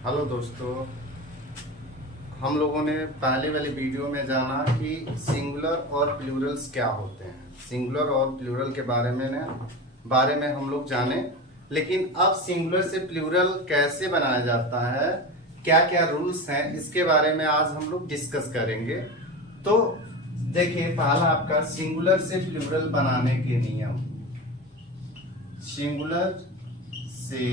Hello दोस्तों, हम लोगों ने पहले वाली वीडियो में जाना कि सिंगुलर और प्लूरल्स क्या होते हैं। सिंगुलर और प्लूरल के बारे में हम लोग जाने, लेकिन अब सिंगुलर से प्लूरल कैसे बनाया जाता है, क्या क्या रूल्स हैं, इसके बारे में आज हम लोग डिस्कस करेंगे। तो देखिए, पहला आपका सिंगुलर से प्लूरल बनाने के नियम। सिंगुलर से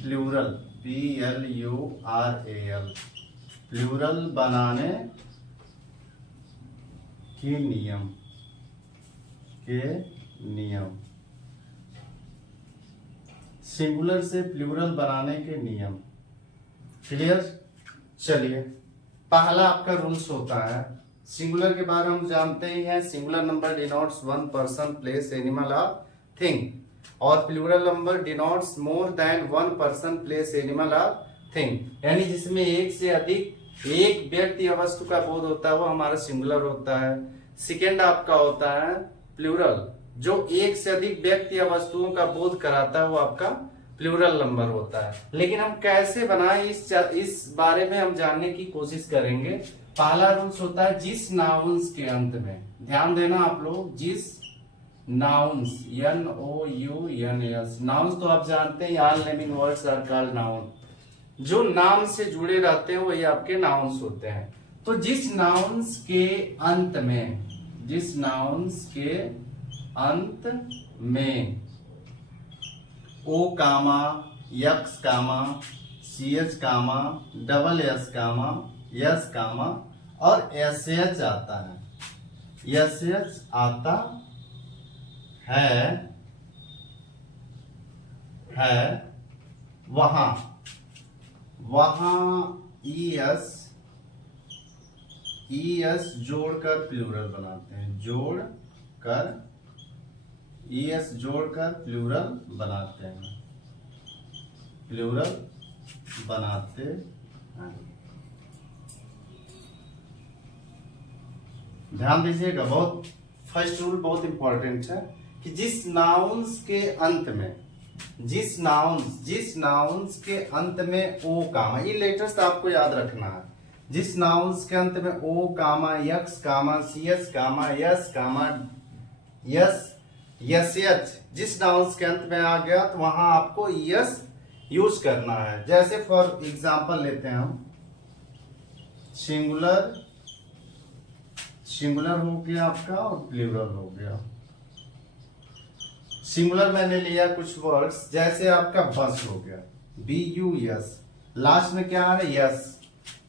प्लूरल PLURAL प्लूरल बनाने के नियम सिंगुलर से प्लूरल बनाने के नियम। क्लियर? चलिए, पहला आपका रूल्स होता है, सिंगुलर के बारे में हम जानते ही हैं। Singular number denotes one person, place, animal और थिंग, और plural number denotes more than one person, place, animal और थिंग, यानी जिसमें एक से अधिक एक व्यक्ति या वस्तु का बोध होता है वो हमारा सिंगुलर होता है। सेकेंड आपका होता है प्लूरल, जो एक से अधिक व्यक्ति या वस्तुओं का बोध कराता है वो आपका प्लूरल नंबर होता है। लेकिन हम कैसे बनाएं इस बारे में हम जानने की कोशिश करेंगे। पहला रूल्स होता है जिस नाउन्स के अंत में, ध्यान देना आप लोग, जिस नाउन्स NOUNS, नाउन्स तो आप जानते हैं, all naming words are called noun, जो नाम से जुड़े रहते हैं वही आपके नाउन्स होते हैं। तो जिस नाउन्स के अंत में O कामा, X कामा, CH कामा, डबल S कामा, S कामा और SH आता है, SH आता है वहां ES जोड़कर प्लूरल बनाते हैं, ES जोड़कर प्लूरल बनाते हैं। ध्यान दीजिएगा, बहुत फर्स्ट रूल बहुत इंपॉर्टेंट है कि जिस नाउन्स के अंत में O कामा, ये लेटर्स आपको याद रखना है। जिस नाउन्स के अंत में O कामा, X कामा, CH कामा, S कामा, SH, जिस नाउन्स के अंत में आ गया तो वहां आपको ES यूज करना है। जैसे फॉर एग्जांपल लेते हैं हम, सिंगुलर हो गया आपका और प्लूरल हो गया। सिंगुलर मैंने लिया कुछ वर्ड्स, जैसे आपका बस हो गया, BUS, लास्ट में क्या आ रहा है, यस,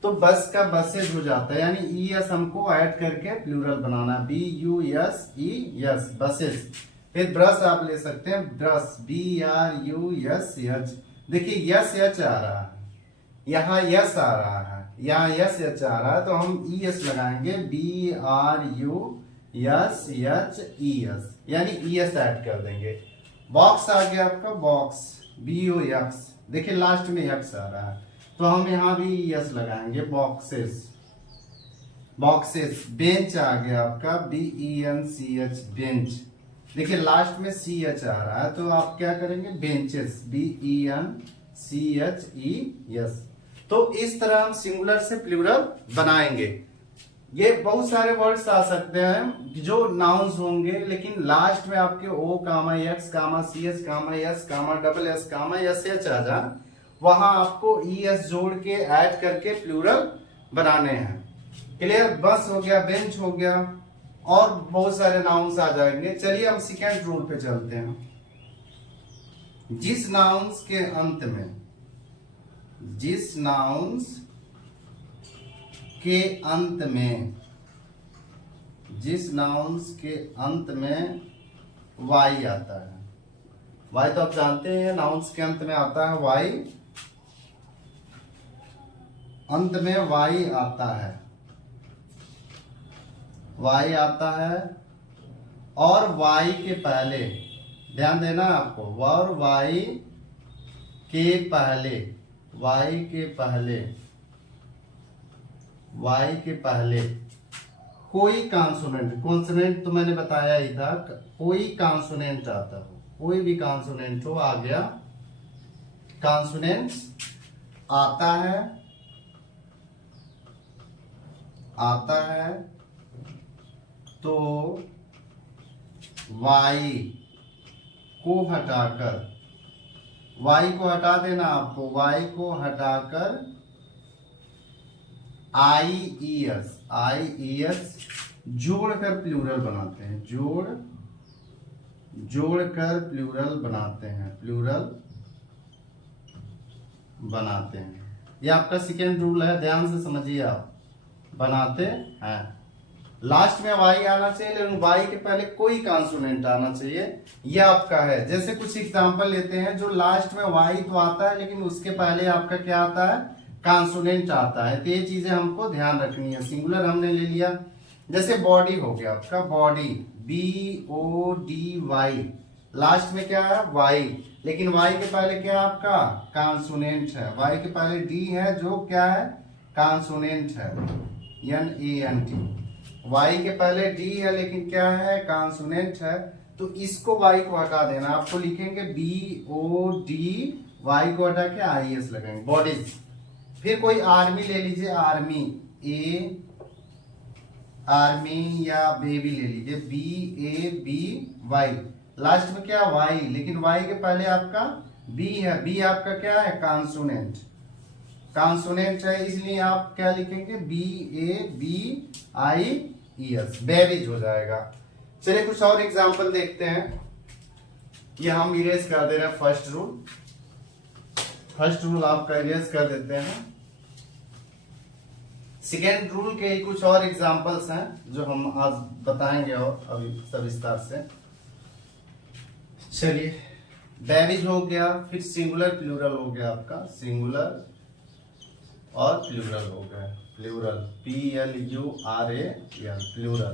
तो बस का बसेज हो जाता है, यानी ES हमको ऐड करके प्लूरल बनाना, BUSES, बसेज। फिर ब्रश आप ले सकते हैं, ब्रश, BRUSH, देखिए SH आ रहा है, यहाँ यस आ रहा है, यहाँ SH आ रहा है, तो हम ES लगाएंगे, BRUSHES, यानी ES ऐड कर देंगे। बॉक्स आ गया आपका, बॉक्स, BOX, देखिए लास्ट में X आ रहा है, तो हम यहाँ भी ES लगाएंगे, बॉक्सेस। बेंच आ गया आपका, BENCH, बेंच, देखिए लास्ट में CH आ रहा है, तो आप क्या करेंगे, बेंचेस, BENCHES। तो इस तरह हम सिंगुलर से प्लूरल बनाएंगे। ये बहुत सारे वर्ड्स आ सकते हैं जो नाउन्स होंगे, लेकिन लास्ट में आपके O कामा, X कामा, CH कामा, S कामा, डबल S कामा, SH आ जा, वहां आपको ES जोड़ के ऐड करके प्लूरल बनाने हैं। क्लियर? बस हो गया, बेंच हो गया, और बहुत सारे नाउन्स आ जाएंगे। चलिए हम सेकेंड रूल पे चलते हैं। जिस नाउन्स के अंत में Y आता है, Y तो आप जानते हैं, नाउन्स के अंत में आता है Y, अंत में Y आता है, और Y के पहले, ध्यान देना आपको, और Y के पहले कोई कॉन्सोनेंट तो मैंने बताया ही था, कोई कॉन्सोनेंट आता हो, कोई भी कॉन्सोनेंट हो आ गया, कॉन्सोनेंट्स आता है तो y को हटा देना आपको, y को हटाकर IES जोड़कर प्लूरल बनाते हैं, जोड़कर प्लूरल बनाते हैं। ये आपका सेकेंड रूल है, ध्यान से समझिए आप। बनाते हैं, लास्ट में y आना चाहिए लेकिन y के पहले कोई कॉन्सोनेंट आना चाहिए, ये आपका है। जैसे कुछ एग्जांपल लेते हैं, जो लास्ट में y तो आता है लेकिन उसके पहले आपका क्या आता है, कॉन्सोनेंट आता है। तो ये चीजें हमको ध्यान रखनी है। सिंगुलर हमने ले लिया, जैसे बॉडी हो गया आपका, बॉडी BODY, लास्ट में क्या है y, लेकिन y के पहले क्या आपका कॉन्सोनेंट है, y के पहले d है जो क्या है कॉन्सोनेंट है, NANT। y के पहले d है लेकिन क्या है कॉन्सोनेंट है, तो इसको y को हटा देना। आपको लिखेंगे BOD, y को हटा के IES लगाएंगे, बॉडीज। फिर कोई आर्मी ले लीजिए, आर्मी या बेबी ले लीजिए, BABY, लास्ट में क्या y, लेकिन y के पहले आपका b है, b आपका क्या है कॉन्सोनेंट है, इसलिए आप क्या लिखेंगे BABIES, बेबीज हो जाएगा। चलिए कुछ और एग्जांपल देखते हैं। ये हम इरेज कर दे रहे हैं फर्स्ट रूल आपका इरेज कर देते हैं। सेकेंड रूल के कुछ और एग्जांपल्स हैं जो हम आज बताएंगे और अभी सविस्तार से। चलिए, बेबीज हो गया, फिर सिंगुलर प्लूरल हो गया आपका, सिंगुलर और प्लूरल हो गया, प्लूरल PLURAL, प्लूरल।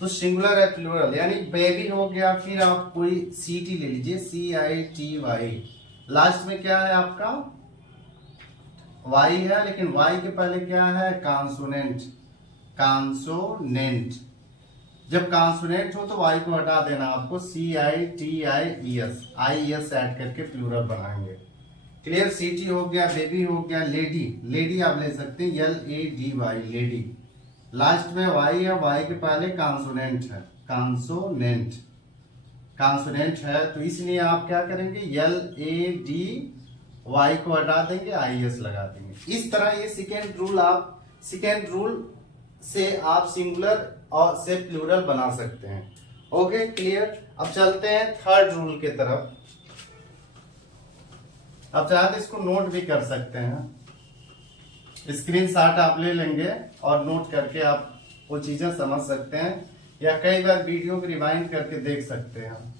तो सिंगुलर है प्लूरल, यानी बेबी हो गया, फिर आप कोई CT ले लीजिए, CITY, लास्ट में क्या है आपका y है लेकिन y के पहले क्या है कॉन्सोनेंट। जब कॉन्सोनेंट हो तो y को हटा देना आपको, CITIES, IES ऐड करके प्लूरल बनाएंगे। क्लियर। CT हो गया, बेबी हो गया, लेडी आप ले सकते हैं, LADY, लेडी। लास्ट में y है, y के पहले कॉन्सोनेंट है, तो इसलिए आप क्या करेंगे, LADY को हटा देंगे, IES लगा देंगे। इस तरह ये सेकेंड रूल से आप सिंगुलर और से प्लूरल बना सकते हैं। Okay, clear. अब चलते हैं थर्ड रूल के तरफ। अब चाहे तो इसको नोट भी कर सकते हैं, स्क्रीनशॉट आप ले लेंगे और नोट करके आप वो चीजें समझ सकते हैं, या कई बार वीडियो को रिवाइंड करके देख सकते हैं।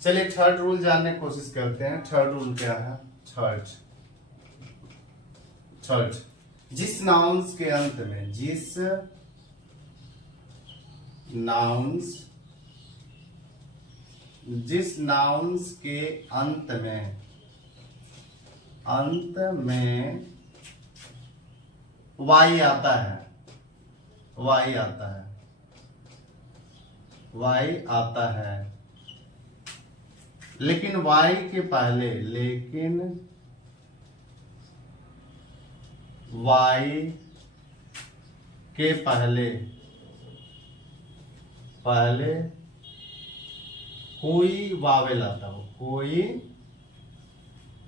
चलिए थर्ड रूल जानने की कोशिश करते हैं। थर्ड रूल क्या है, थर्ड, जिस नाउन्स के अंत में, जिस नाउन्स के अंत में y आता है, लेकिन y के पहले, कोई वावेल आता हो, कोई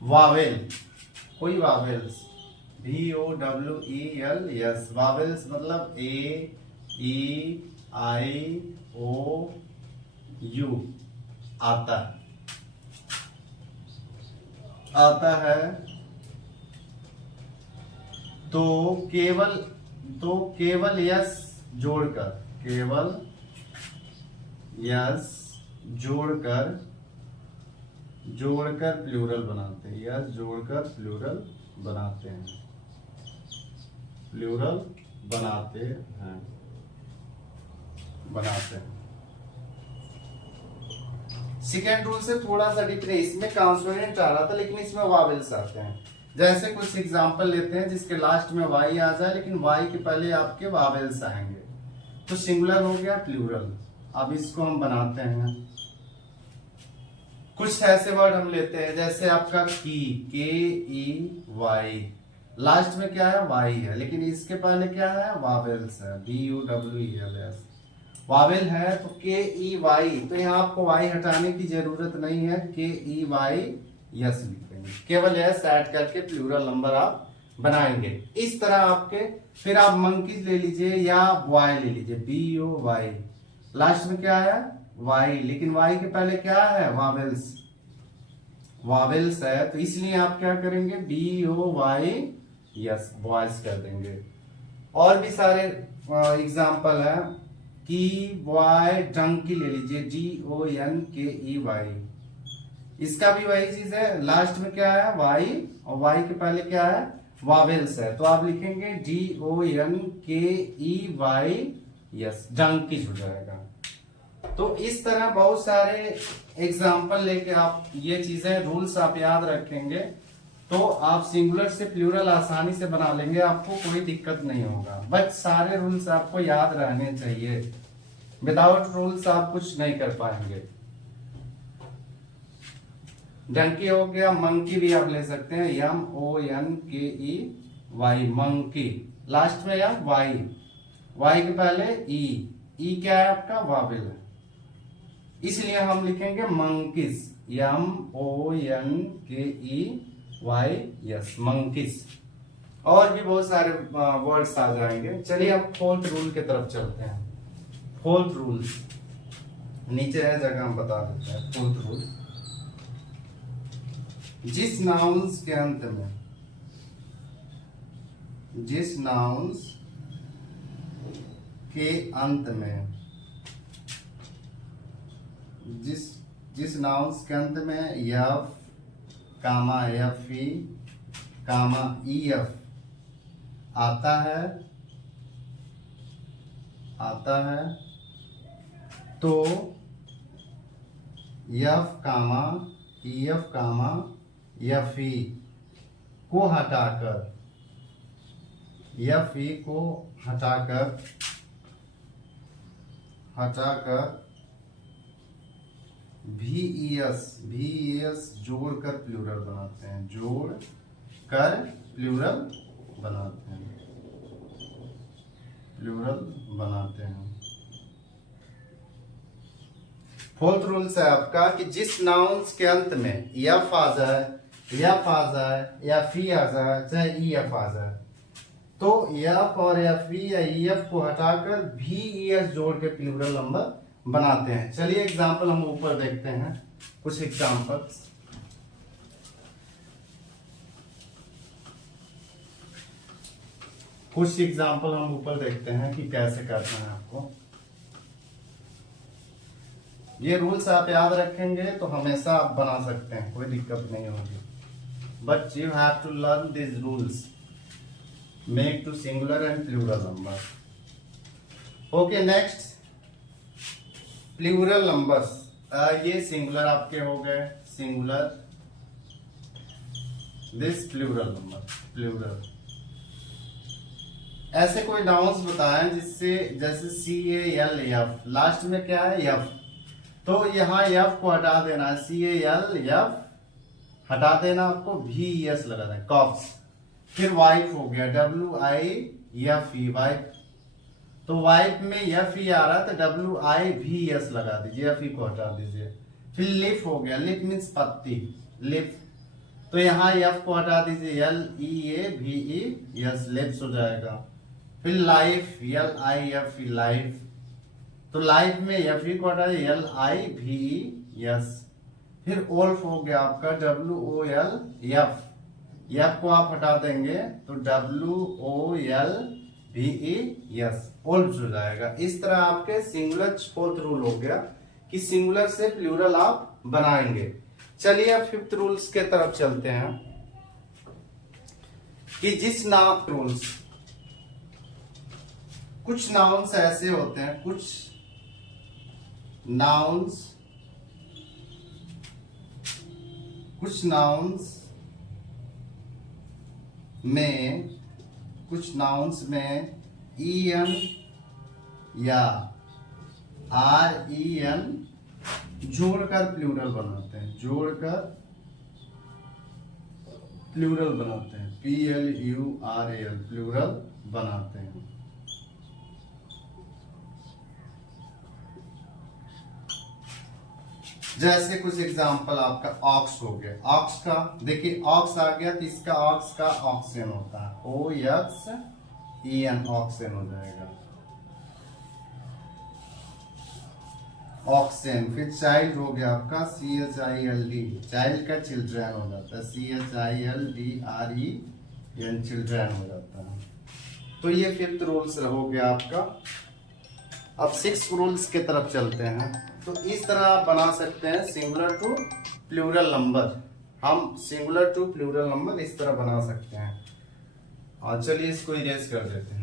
वावेल्स, VOWELS, वावेल्स मतलब AEIOU आता है, तो केवल यस जोड़कर प्लूरल बनाते हैं, बनाते हैं। सेकेंड रूल से थोड़ा सा डिफरेंट, इसमें कॉन्सोनेंट आ रहा था लेकिन इसमें वावेल्स आते हैं। जैसे कुछ एग्जांपल लेते हैं जिसके लास्ट में y आ जाए लेकिन y के पहले आपके वावेल्स आएंगे, तो सिंगुलर हो गया प्लूरल। अब इसको हम बनाते हैं, कुछ ऐसे वर्ड हम लेते हैं जैसे आपका की, के ई वाई, लास्ट में क्या है वाई है, लेकिन इसके पहले क्या है वावेल्स है, B U W E L S, vowel है तो के ई वाई, तो यहाँ आपको वाई हटाने की जरूरत नहीं है, के ई वाई यस लिखेंगे, केवल यस ऐड करके प्लूरल नंबर आप बनाएंगे। इस तरह आपके, फिर आप मंकीज ले लीजिए या बॉय ले लीजिए, बी ओ वाई, लास्ट में क्या है वाई, लेकिन वाई के पहले क्या है वावेल्स, वावेल्स है, तो इसलिए आप क्या करेंगे B O Y S boys कर देंगे। और भी सारे एग्जाम्पल है कि बॉय डंकी ले लीजिए, डी ओ एन के ई वाई, इसका भी वही चीज है, लास्ट में क्या है वाई और वाई के पहले क्या है वावेल्स है, तो आप लिखेंगे डी ओ एन के ई वाई यस, डंकी हो जाएगा। तो इस तरह बहुत सारे एग्जाम्पल लेके आप ये चीजें रूल्स आप याद रखेंगे तो आप सिंगुलर से प्लूरल आसानी से बना लेंगे, आपको कोई दिक्कत नहीं होगा। बस सारे रूल्स आपको याद रहने चाहिए, विदाउट रूल्स आप कुछ नहीं कर पाएंगे। डंकी हो गया, मंकी भी आप ले सकते हैं, एम ओ एन के ई वाई मंकी, लास्ट में या वाई, वाई के पहले ई क्या है आपका वावेल है, इसलिए हम लिखेंगे मंकीज, एम ओ एन के ई वाई यस मंकीज। और भी बहुत सारे वर्ड्स आ जाएंगे। चलिए अब फोर्थ रूल की तरफ चलते हैं। फोर्थ रूल नीचे है जगह हम बता देते हैं। फोर्थ रूल, जिस नाउन्स के अंत में, जिस नाउन्स के अंत में, जिस नाउन्स के अंत में F comma F E comma E F आता है तो F comma E F comma F E को हटाकर, एफ ई को हटाकर भी ई एस जोड़कर प्लूरल बनाते हैं, जोड़कर प्लूरल बनाते हैं। फोर्थ रूल्स है आपका कि जिस नाउन्स के अंत में एफ आ जाए या फी आ जाए चाहे ई एफ आ जाए, तो एफ और एफ ई या ई एफ को हटाकर भी ई एस जोड़ के प्लूरल नंबर बनाते हैं। चलिए एग्जाम्पल हम ऊपर देखते हैं, कुछ एग्जाम्पल्स। हम ऊपर देखते हैं कि कैसे करना है आपको। ये रूल्स आप याद रखेंगे तो हमेशा आप बना सकते हैं, कोई दिक्कत नहीं होगी। But you have to learn this rules, make to singular and plural number. Okay, next plural numbers. ये सिंगुलर आपके हो गए, singular, this plural number, plural. ऐसे कोई नाउन्स बताएं जिससे, जैसे C A L F, last में क्या है एफ, तो यहाँ एफ को हटा देना है, सी ए एल एफ हटा देना, आपको भी एस लगा देना, कॉप्स। फिर वाइफ हो गया, W I F E, wife, तो वाइफ में एफ ई आ रहा है तो डब्ल्यू आई भी एस लगा दीजिए, एफ ई को हटा दीजिए। फिर लिफ हो गया, लिफ मीन्स पत्ती, लिफ, तो यहाँ एफ को हटा दीजिए, एल ई ए भी ई एस, लिप्स हो जाएगा। फिर life, L I F E, life, तो लाइफ में एफ ई को हटा दीजिए, एल आई भी ई एस। फिर ओल्फ हो गया आपका, W O L F, F को आप हटा देंगे तो डब्ल्यू ओ एल भी ई एस, ओल्फ हो जाएगा। इस तरह आपके सिंगुलर फोर्थ रूल हो गया कि सिंगुलर से प्लूरल आप बनाएंगे। चलिए अब फिफ्थ रूल्स के तरफ चलते हैं कि जिस नाउन रूल्स, कुछ नाउन्स ऐसे होते हैं, कुछ नाउन्स में ई एन या आर ई एन जोड़कर प्लूरल बनाते हैं, जोड़कर प्लूरल बनाते हैं, PLURAL प्लूरल बनाते हैं। जैसे कुछ एग्जांपल आपका ऑक्स हो गया, ऑक्स का देखिए ऑक्स आ गया तो इसका ऑक्स का ऑक्सेन होता है, OXEN ऑक्सेन हो जाएगा, ऑक्सेन। फिर चाइल्ड हो गया आपका CHILD, चाइल्ड का चिल्ड्रन हो जाता है, CHILDREN चिल्ड्रन हो जाता है। तो ये 5th रूल्स हो गया आपका। अब 6th रूल्स की तरफ चलते हैं। तो इस तरह आप बना सकते हैं सिंगुलर टू प्लूरल नंबर, हम सिंगुलर टू प्लूरल नंबर इस तरह बना सकते हैं। और चलिए इसको इरेज कर देते हैं।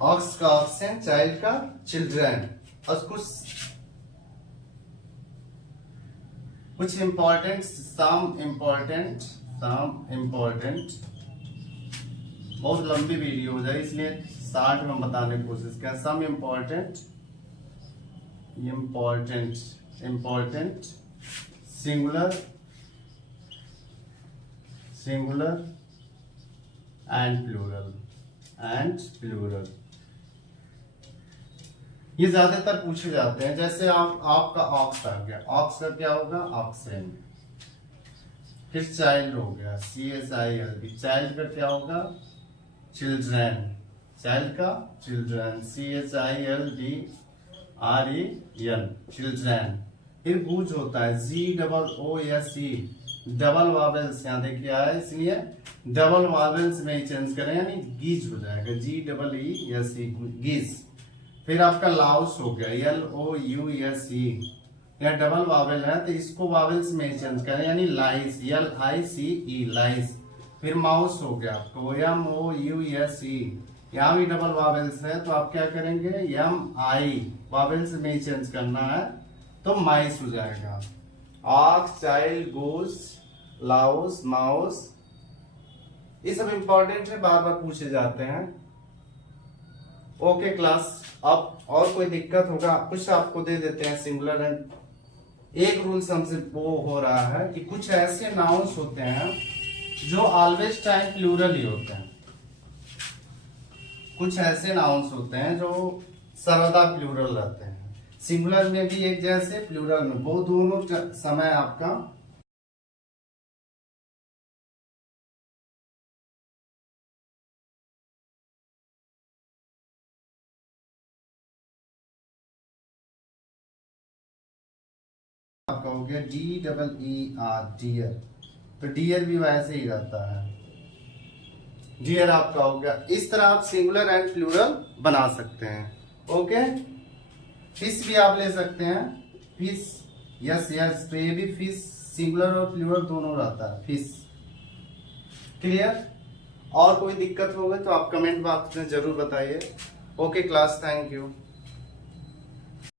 ऑक्स का ऑक्सेन, चाइल्ड का चिल्ड्रन। और कुछ इंपॉर्टेंट सम इम्पोर्टेंट बहुत लंबी वीडियो हो जाए इसलिए 60 में बताने की कोशिश किया। Some important singular and plural ये ज्यादातर पूछे जाते हैं। जैसे आपका ऑक्स आ गया, ऑक्स का क्या होगा, ऑक्सेन। फिर चाइल्ड हो गया, CHILD, चाइल्ड का क्या होगा, चिल्ड्रन, चाइल्ड का चिल्ड्रन, CHILDREN चिल्ड्रन। फिर गूज होता है, GOOSE, डबल वावेल्स यहाँ देखिए आया, इसलिए डबल वावेल्स में ही चेंज करें, यानी गीज हो जाएगा, GEESE गीज। फिर आपका लाउस हो गया, LOUSE, यह डबल वावेल है तो इसको वावेल्स में चेंज करें, यानी लाइस, LICE लाइस। फिर माउस हो गया आपको, MOUSE, यहाँ भी डबल वावेल्स है तो आप क्या करेंगे, MI वावेल्स में चेंज करना है तो माइस हो जाएगा। Ox, child, goose, louse, mouse, ये सब इंपॉर्टेंट है, बार बार पूछे जाते हैं। ओके क्लास, अब और कोई दिक्कत होगा कुछ आपको दे देते हैं सिंगुलर एंड। एक रूल हमसे वो हो रहा है कि कुछ ऐसे नाउन्स होते हैं जो ऑलवेज टाइम प्लूरल ही होते हैं, कुछ ऐसे नाउन्स होते हैं जो सर्वदा प्लूरल रहते हैं, सिंगुलर में भी एक जैसे, प्लूरल में, वो दोनों समय आपका हो गया DEER, डियर। तो डियर भी वैसे ही रहता है, डियर आपका हो गया। इस तरह आप सिंगुलर एंड प्लूरल बना सकते हैं। ओके, फिश भी आप ले सकते हैं, फिश, यस, तो ये भी फिश सिंगुलर और प्लूरल दोनों रहता है, फिश। क्लियर? और कोई दिक्कत होगी तो आप कमेंट बॉक्स में जरूर बताइए। Okay class, thank you.